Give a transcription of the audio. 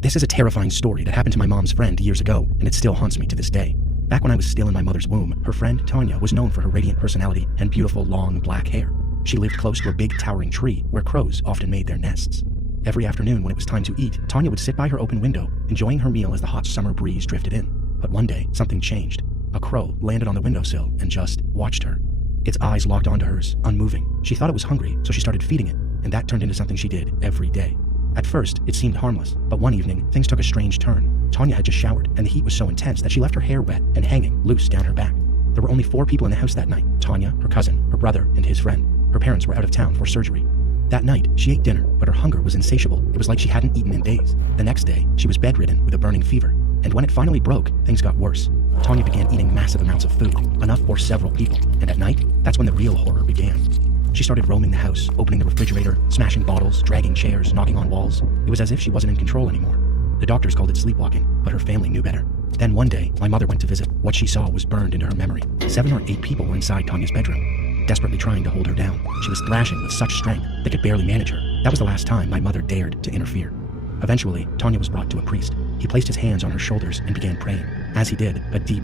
This is a terrifying story that happened to my mom's friend years ago, and it still haunts me to this day. Back when I was still in my mother's womb, her friend Tanya was known for her radiant personality and beautiful long black hair. She lived close to a big towering tree where crows often made their nests. Every afternoon when it was time to eat, Tanya would sit by her open window, enjoying her meal as the hot summer breeze drifted in. But one day, something changed. A crow landed on the windowsill and just watched her. Its eyes locked onto hers, unmoving. She thought it was hungry, so she started feeding it, and that turned into something she did every day. At first, it seemed harmless, but one evening, things took a strange turn. Tanya had just showered, and the heat was so intense that she left her hair wet and hanging loose down her back. There were only 4 people in the house that night: Tanya, her cousin, her brother, and his friend. Her parents were out of town for surgery. That night, she ate dinner, but her hunger was insatiable. It was like she hadn't eaten in days. The next day, she was bedridden with a burning fever. And when it finally broke, things got worse. Tanya began eating massive amounts of food, enough for several people. And at night, that's when the real horror began. She started roaming the house, opening the refrigerator, smashing bottles, dragging chairs, knocking on walls. It was as if she wasn't in control anymore. The doctors called it sleepwalking, but her family knew better. Then one day, my mother went to visit. What she saw was burned into her memory. 7 or 8 people were inside Tanya's bedroom, desperately trying to hold her down. She was thrashing with such strength they could barely manage her. That was the last time my mother dared to interfere. Eventually, Tanya was brought to a priest. He placed his hands on her shoulders and began praying. As he did, a deep,